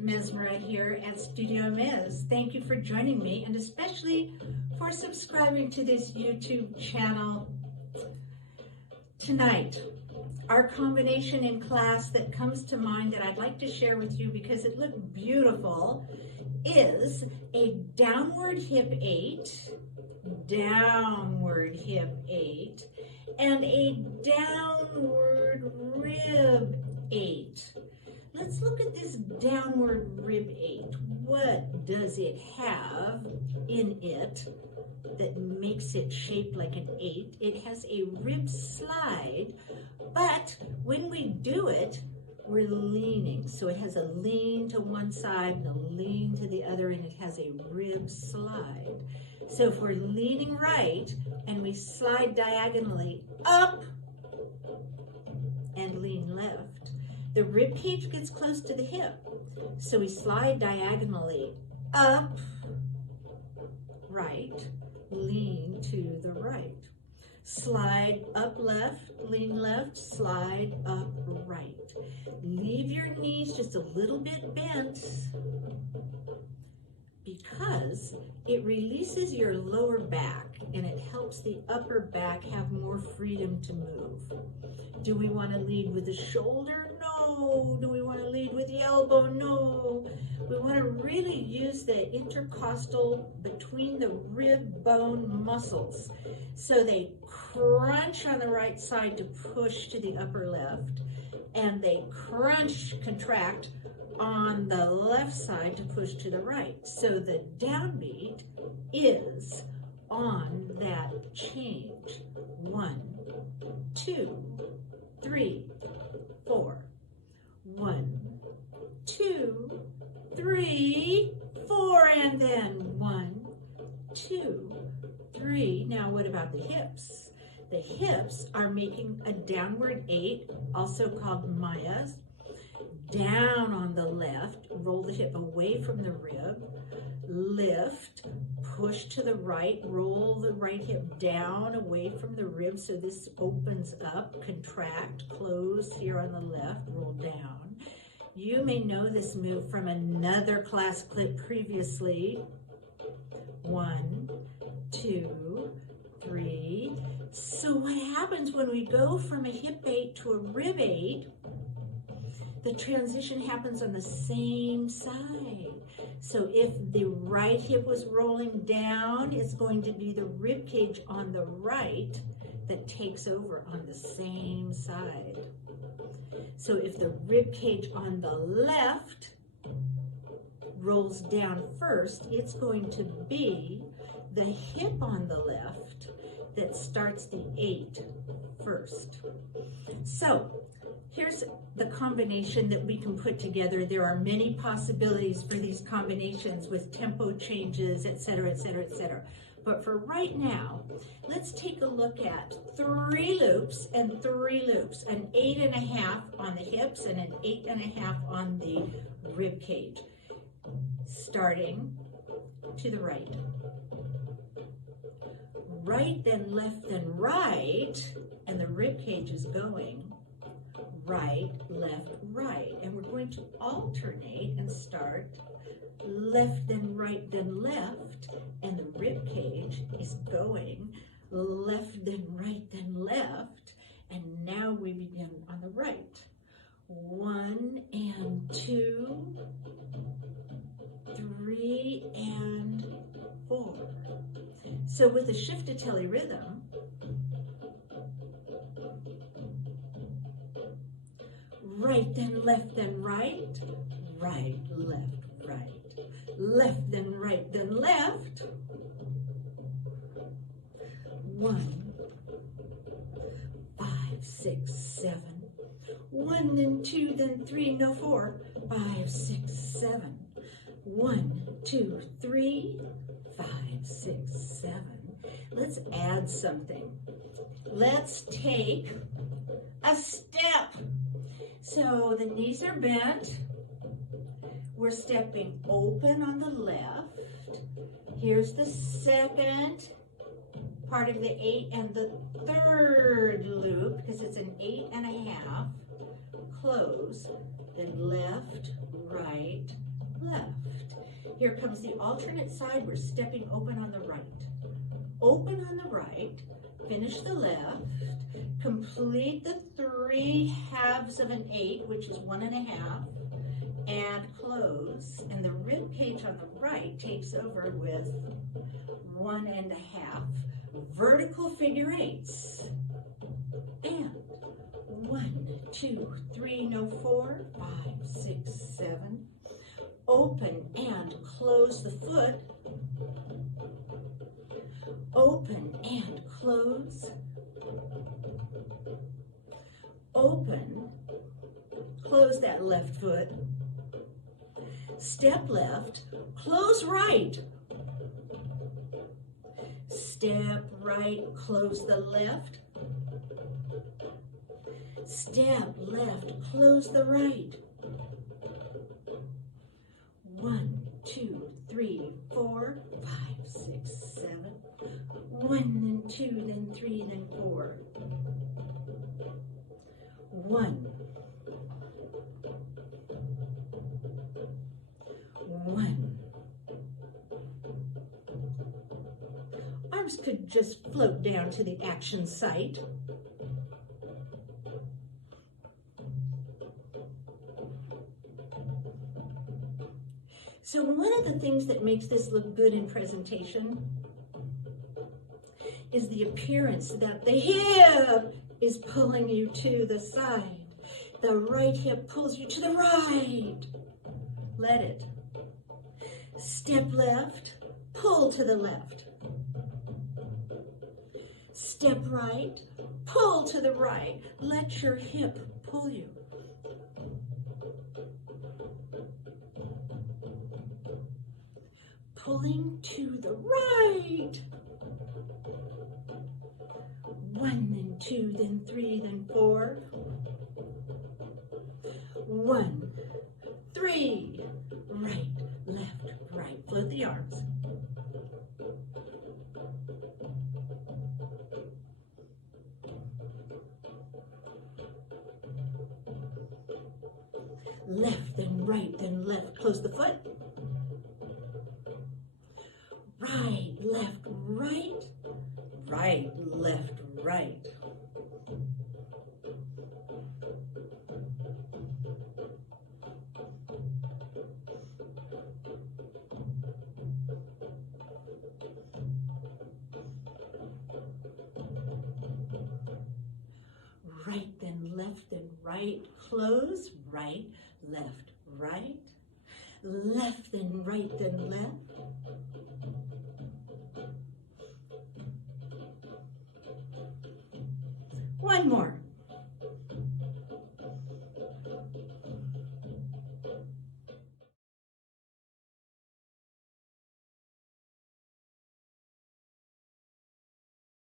Mesmera here at Studio Mes. Thank you for joining me and especially for subscribing to this YouTube channel. Tonight, our combination in class that comes to mind that I'd like to share with you because it looked beautiful is a downward hip 8, downward hip 8, and a downward rib 8. Let's look at this downward rib 8. What does it have in it that makes it shaped like an 8? It has a rib slide, but when we do it, we're leaning. So it has a lean to one side and a lean to the other, and it has a rib slide. So if we're leaning right and we slide diagonally up and lean left, the rib cage gets close to the hip. So we slide diagonally up, right, lean to the right. Slide up left, lean left, slide up right. Leave your knees just a little bit bent because it releases your lower back and it helps the upper back have more freedom to move. Do we want to lead with the shoulder? No. Do we want to lead with the elbow? No. We want to really use the intercostal between the rib bone muscles so they crunch on the right side to push to the upper left, and they crunch, contract on the left side to push to the right. So the downbeat is on that change. 1, 2, 3, 4. 1, 2, 3, 4, and then 1, 2, 3. Now what about the hips? The hips are making a downward 8, also called Mayas. Down on the left, roll the hip away from the rib, lift, push to the right, roll the right hip down away from the rib so this opens up, contract, close here on the left, roll down. You may know this move from another class clip previously. 1, 2, 3. So what happens when we go from a hip 8 to a rib 8? The transition happens on the same side. So if the right hip was rolling down, it's going to be the rib cage on the right that takes over on the same side. So if the rib cage on the left rolls down first, it's going to be the hip on the left that starts the 8 first. So here's the combination that we can put together. There are many possibilities for these combinations with tempo changes, etc., etc., etc. But for right now, let's take a look at 3 loops and 3 loops, an 8.5 on the hips and an 8.5 on the rib cage, starting to the right. Right, then left, then right, and the rib cage is going right, left, right. And we're going to alternate and start left, then right, then left, and the rib cage is going left, then right, then left, and now we begin on the right. 1 and 2, 3 and 4. So with a shiftatelli rhythm, right, then left, then right, right, left, right, left, then right, then left. 1, 5, 6, 7. 1, then 2, then 3, no 4. 5, 6, 7. 1, 2, 3, 5, 6, 7. Let's add something. Let's take a step. So the knees are bent. We're stepping open on the left. Here's the second part of the 8 and the third loop, because it's an 8.5. close, then left, right, left. Here comes the alternate side. We're stepping open on the right. Open on the right, finish the left, complete the 3 halves of an 8, which is 1 1/2, and close. And the rib cage on the right takes over with 1 1/2 vertical figure 8s. And 1, 2, 3, no 4, 5, 6, 7. Open and close the foot. Open and close. Open, close that left foot. Step left, close right. Step right, close the left. Step left, close the right. 1, 2, 3, 4, 5, 6, 7. 1, then 2, then 3, then 4. 1. 1. Arms could just float down to the action site. So one of the things that makes this look good in presentation is the appearance that the hip is pulling you to the side. The right hip pulls you to the right. Let it. Step left, pull to the left. Step right, pull to the right. Let your hip pull you. Pulling to the right. 1, then 2, then 3, then 4. 1, 3, right, left, right. Float the arms. Left, then right, then left. Close the foot. Right, left, right. Right, left, right. Right, then left, then right. Close. Right, left, right. Left, then right, then left. One more.